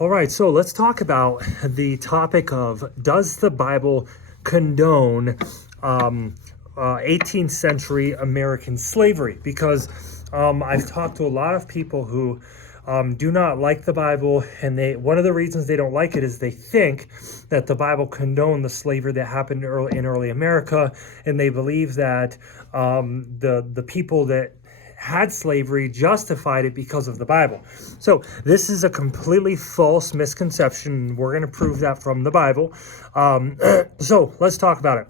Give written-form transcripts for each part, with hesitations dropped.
All right, so let's talk about the topic of, does the Bible condone 18th century American slavery? Because I've talked to a lot of people who do not like the Bible, and one of the reasons they don't like it is they think that the Bible condoned the slavery that happened in early America, and they believe that the people that had slavery justified it because of the Bible. So this is a completely false misconception. We're going to prove that from the Bible. So let's talk about it.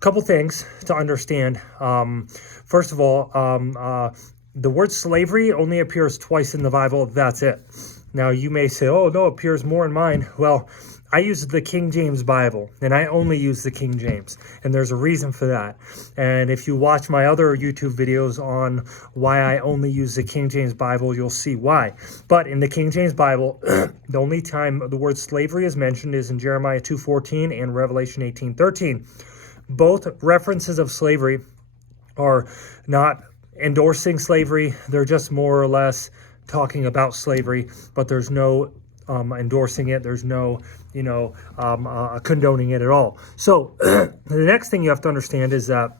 Couple things to understand. First of all, the word slavery only appears twice in the Bible. That's it. Now you may say, oh no, it appears more in mine. Well, I use the King James Bible, and I only use the King James, and there's a reason for that. And if you watch my other YouTube videos on why I only use the King James Bible, you'll see why. But in the King James Bible, the only time the word slavery is mentioned is in Jeremiah 2:14 and Revelation 18:13. Both references of slavery are not endorsing slavery. They're just more or less talking about slavery, but there's no endorsing it. There's no, condoning it at all. So the next thing you have to understand is that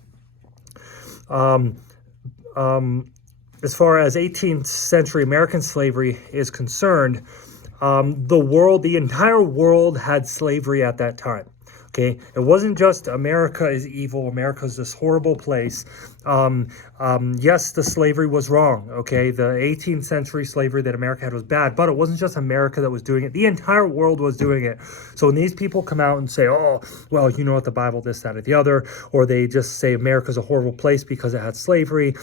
as far as 18th century American slavery is concerned, the entire world had slavery at that time. Okay, it wasn't just America is evil, America's this horrible place. Yes, the slavery was wrong, okay? The 18th century slavery that America had was bad, but it wasn't just America that was doing it. The entire world was doing it. So when these people come out and say, oh, well, you know what, the Bible, this, that, or the other, or they just say America's a horrible place because it had slavery,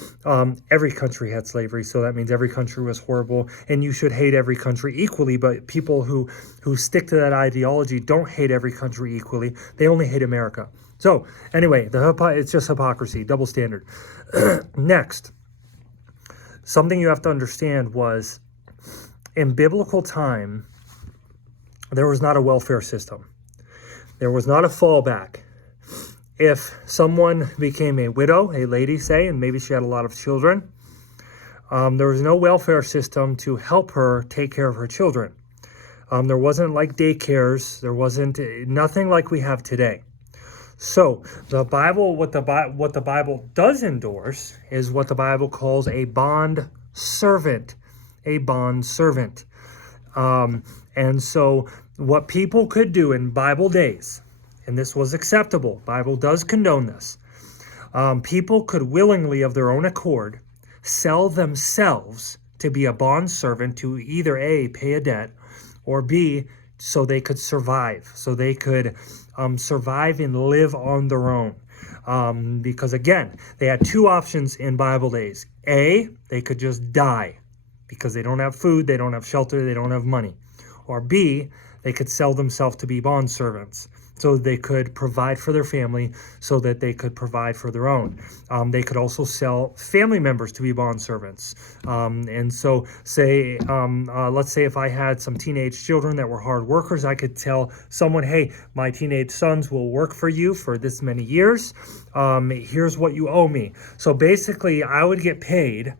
every country had slavery, so that means every country was horrible, and you should hate every country equally, but people who stick to that ideology don't hate every country equally. They only hate America. So anyway, it's just hypocrisy, double standard. Next, something you have to understand was, in biblical time, there was not a welfare system. There was not a fallback. If someone became a widow, a lady, say, and maybe she had a lot of children, there was no welfare system to help her take care of her children. There wasn't like daycares. There wasn't nothing like we have today. So the Bible, what the Bible does endorse is what the Bible calls a bond servant, And so what people could do in Bible days, and this was acceptable, Bible does condone this, people could willingly of their own accord sell themselves to be a bond servant to either A, pay a debt, or B, so they could survive, so they could survive and live on their own. Because again, they had two options in Bible days. A, they could just die because they don't have food, they don't have shelter, they don't have money. Or B, they could sell themselves to be bond servants, so they could provide for their family, so that they could provide for their own. They could also sell family members to be bond servants. And so say, let's say if I had some teenage children that were hard workers, I could tell someone, hey, my teenage sons will work for you for this many years. Here's what you owe me. So basically, I would get paid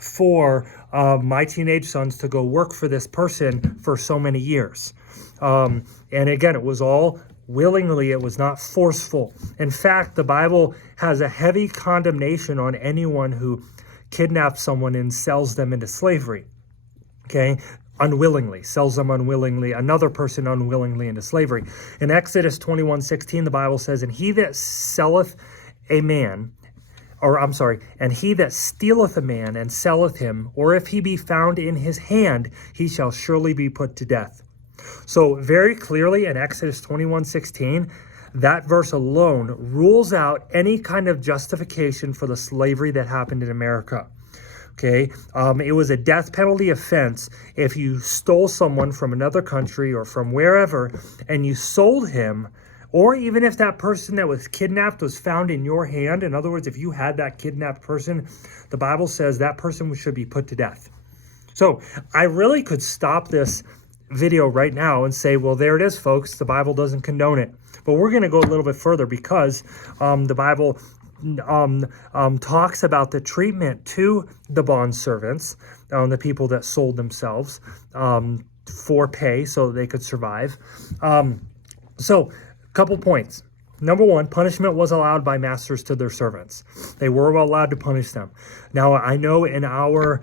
for my teenage sons to go work for this person for so many years. And again, it was all willingly, it was not forceful. In fact, the Bible has a heavy condemnation on anyone who kidnaps someone and sells them into slavery. Okay? Unwillingly, sells them unwillingly, another person unwillingly into slavery. In Exodus 21:16, the Bible says, and he that stealeth a man and selleth him, or if he be found in his hand, he shall surely be put to death. So very clearly in Exodus 21:16, that verse alone rules out any kind of justification for the slavery that happened in America. Okay, it was a death penalty offense if you stole someone from another country or from wherever and you sold him, or even if that person that was kidnapped was found in your hand. In other words, if you had that kidnapped person, the Bible says that person should be put to death. So I really could stop this video right now and say, well, there it is, folks. The Bible doesn't condone it. But we're going to go a little bit further because the Bible talks about the treatment to the bondservants, the people that sold themselves for pay so that they could survive. So, a couple points. Number one, punishment was allowed by masters to their servants. They were allowed to punish them. Now, I know in our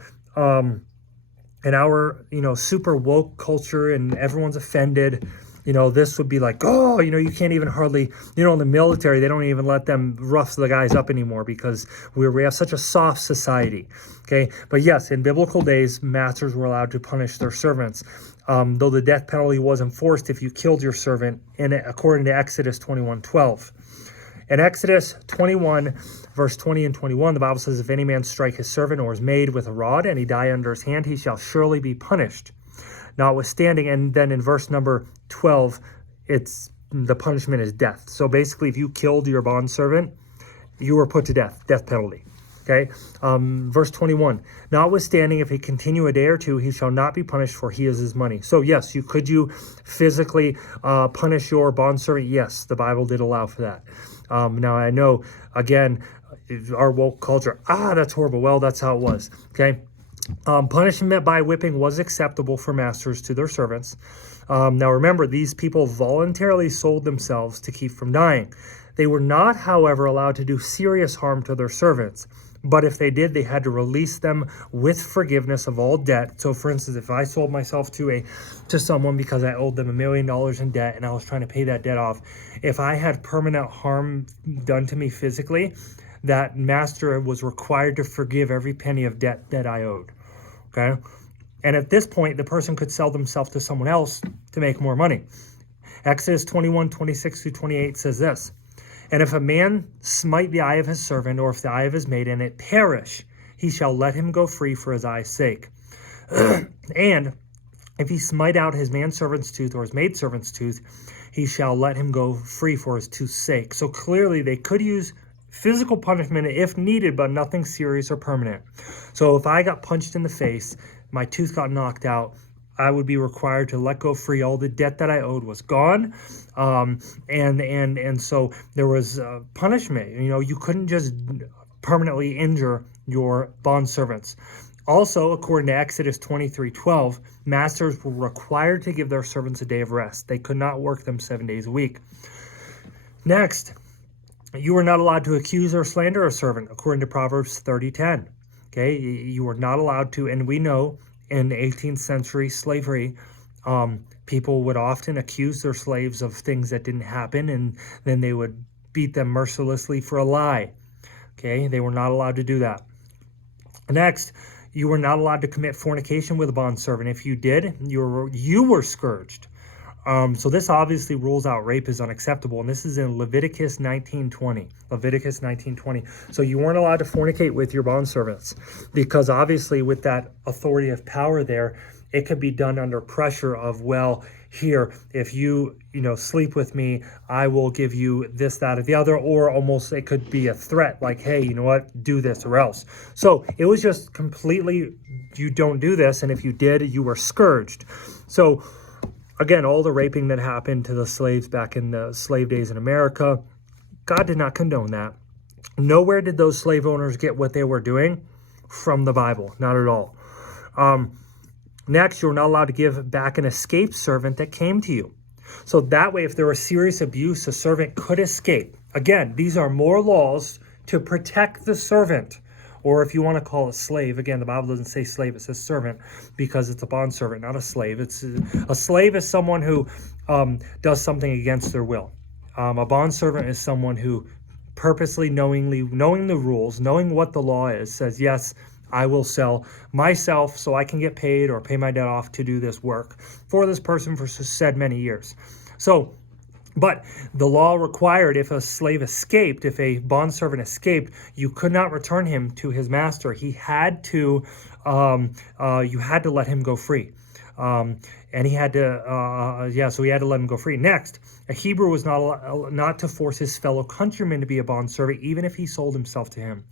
super woke culture, and everyone's offended. This would be like, oh, you can't even hardly, in the military, they don't even let them rough the guys up anymore because we have such a soft society. Okay. But yes, in biblical days, masters were allowed to punish their servants. Though the death penalty was enforced if you killed your servant, according to Exodus 21:12. In Exodus 21, verse 20 and 21, the Bible says, if any man strike his servant or his maid with a rod, and he die under his hand, he shall surely be punished. Notwithstanding, and then in verse number 12, the punishment is death. So basically, if you killed your bondservant, you were put to death penalty. Okay, verse 21, notwithstanding, if he continue a day or two, he shall not be punished, for he is his money. So yes, could you physically punish your bondservant? Yes, the Bible did allow for that. Now I know, again, our woke culture, that's horrible. Well, that's how it was. Okay. Punishment by whipping was acceptable for masters to their servants. Now remember, these people voluntarily sold themselves to keep from dying. They were not, however, allowed to do serious harm to their servants. But if they did, they had to release them with forgiveness of all debt. So for instance, if I sold myself to someone because I owed them $1 million in debt and I was trying to pay that debt off, if I had permanent harm done to me physically, that master was required to forgive every penny of debt that I owed. Okay? And at this point, the person could sell themselves to someone else to make more money. Exodus 21:26-28 says this, and if a man smite the eye of his servant, or if the eye of his maid, and it perish, he shall let him go free for his eye's sake. And if he smite out his manservant's tooth or his maidservant's tooth, he shall let him go free for his tooth's sake. So clearly they could use physical punishment if needed, but nothing serious or permanent. So if I got punched in the face, my tooth got knocked out, I would be required to let go free. All the debt that I owed was gone. And so there was punishment. You couldn't just permanently injure your bondservants. Also, according to Exodus 23:12, masters were required to give their servants a day of rest. They could not work them 7 days a week. Next, you were not allowed to accuse or slander a servant, according to Proverbs 30:10. Okay, you were not allowed to, and we know in 18th century slavery, people would often accuse their slaves of things that didn't happen, and then they would beat them mercilessly for a lie. Okay, they were not allowed to do that. Next, you were not allowed to commit fornication with a bondservant. If you did, you were scourged. So this obviously rules out rape as unacceptable, and this is in Leviticus 19:20. Leviticus 19:20. So you weren't allowed to fornicate with your bondservants, because obviously with that authority of power there, it could be done under pressure of, well, here, if you sleep with me, I will give you this, that, or the other, or almost it could be a threat, like, hey, you know what, do this or else. So it was just completely, you don't do this, and if you did, you were scourged. So again, all the raping that happened to the slaves back in the slave days in America, God did not condone that. Nowhere did those slave owners get what they were doing from the Bible, not at all. Next, you're not allowed to give back an escaped servant that came to you. So that way, if there was serious abuse, a servant could escape. Again, these are more laws to protect the servant, or if you want to call it slave. Again, the Bible doesn't say slave, it says servant, because it's a bondservant, not a slave. A slave is someone who does something against their will. A bondservant is someone who purposely, knowing the rules, knowing what the law is, says, yes, I will sell myself so I can get paid or pay my debt off to do this work for this person for said many years. So, but the law required, if a slave escaped, if a bondservant escaped, you could not return him to his master. He had to, you had to let him go free. And he had to, so he had to let him go free. Next, a Hebrew was not to force his fellow countryman to be a bondservant, even if he sold himself to him.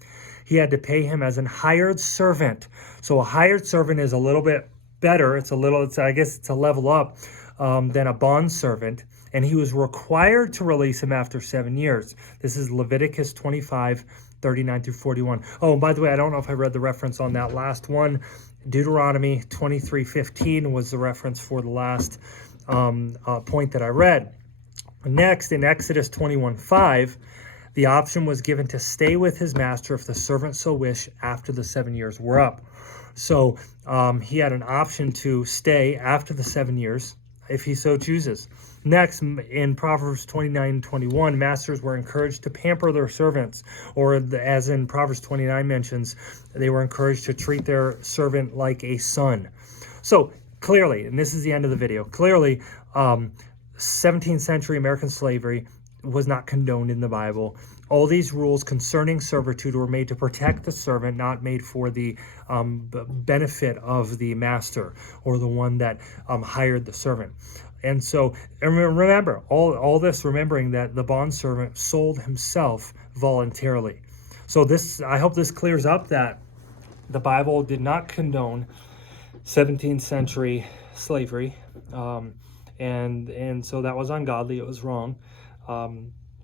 He had to pay him as an hired servant. So a hired servant is a little bit better. I guess it's a level up than a bondservant. And he was required to release him after 7 years. This is Leviticus 25, 39 through 41. Oh, and by the way, I don't know if I read the reference on that last one. Deuteronomy 23:15 was the reference for the last point that I read. Next, in Exodus 21:5, the option was given to stay with his master if the servant so wished after the 7 years were up. So he had an option to stay after the 7 years if he so chooses. Next, in Proverbs 29:21, masters were encouraged to pamper their servants, or as in Proverbs 29 mentions, they were encouraged to treat their servant like a son. So clearly, and this is the end of the video, clearly 17th century American slavery was not condoned in the Bible. All these rules concerning servitude were made to protect the servant, not made for the benefit of the master or the one that hired the servant. And so, and remember, all this remembering that the bondservant sold himself voluntarily. So this, I hope this clears up that the Bible did not condone 17th century slavery. And so that was ungodly, it was wrong.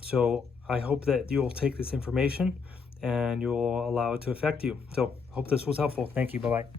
So I hope that you'll take this information and you'll allow it to affect you. So hope this was helpful. Thank you. Bye-bye.